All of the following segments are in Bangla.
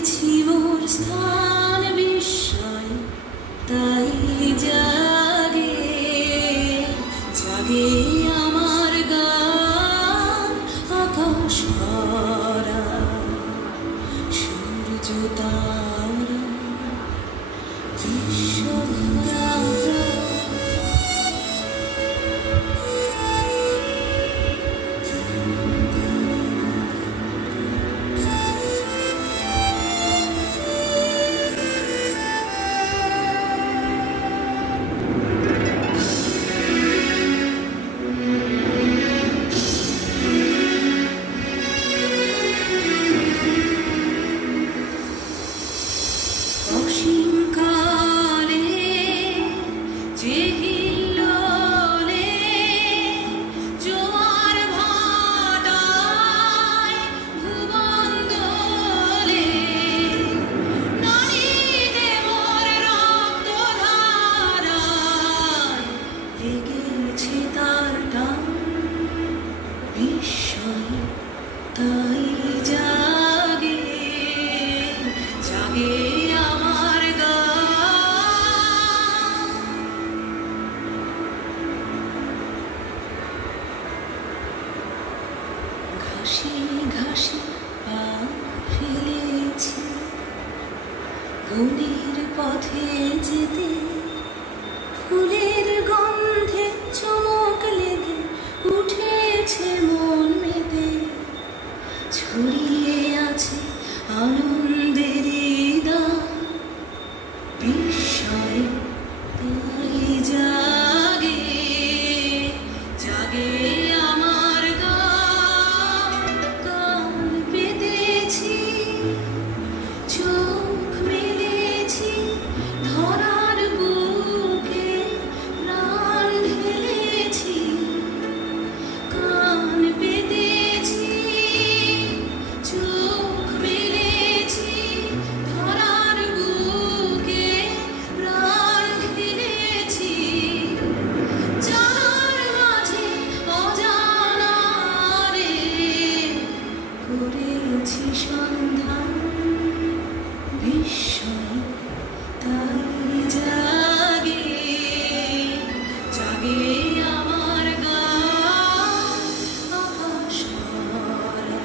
পেয়েছি মোর স্থান বিস্ময় তাই জাগে জাগে আমার গান আকাশ ভরা সূর্য তারা বিশ্ব ভরা অসীমকালে যে হিল্লোলে জোয়ার ভাটায় ভুবন দোলে নারীতে মোর রক্তধারায় লেগেছে তার টান বিস্ময় তাই জাগে জাগে আমার গান ঘাসে ঘাসে পা ফেলেছি বনের পথে যেতে ফুলের গন্ধে চমক লেগে উঠেছে মন মেতে ছড়িয়ে আছে আনন্দের দান বিস্ময় তাই জাগে জাগে আমার গান গান পেতেছি চোখ মেলেছি ধরার বুকে প্রাণ ঢেলেছি কান পেতেছি চোখ মেলেছি ধরার বুকে প্রাণ ঢেলেছি জানার মাঝে অজানারে করেছি সন্ধান বিস্ময় তাই জাগে জাগে আমার গান আকাশ ভরা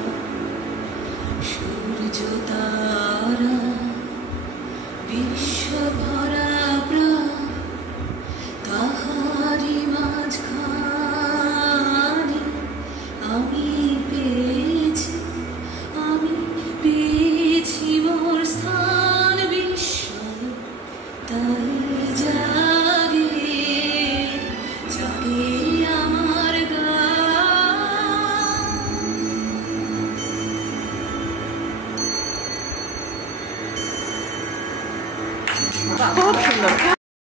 সূর্য তারা বিশ্ব ভরা প্রাণ তাহারি মাঝখানে আমি পেয়েছি মোর স্থান বিস্ময় তাই জাগে জাগে আমার গান খুব সুন্দর।